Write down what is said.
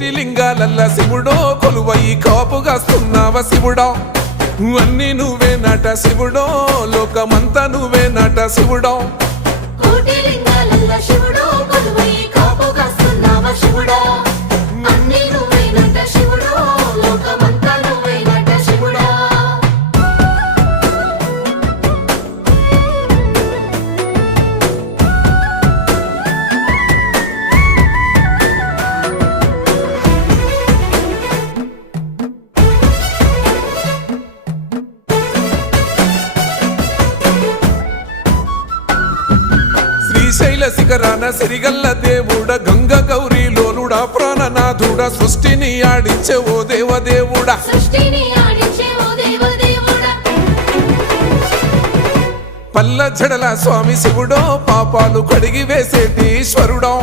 కోటి లింగాలల్ల శివుడో కొలువయి కాపుగాస్తున్నావ శివుడా అన్నీ నువ్వే నట శివుడో లోకమంతా నువ్వే నట శివుడో కోటి లింగాలల్ల శివుడో కొలువయి కాపుగాస్తున్నావ శివుడా అన్నీ నువ్వే నట శివుడో లోకమంతా నువ్వే నట శివుడా శ్రీశైల శిఖరాన సిరిగల్ల దేవుడ గంగ గౌరీ లోలుడా ప్రాణనాథుడా సృష్టిని ఆడించే ఓ దేవదేవుడా సృష్టిని ఆడించే ఓ దేవదేవుడా పల్ల జడల స్వామి శివుడో పాపాలు కడిగి వేసేటి ఈశ్వరుడో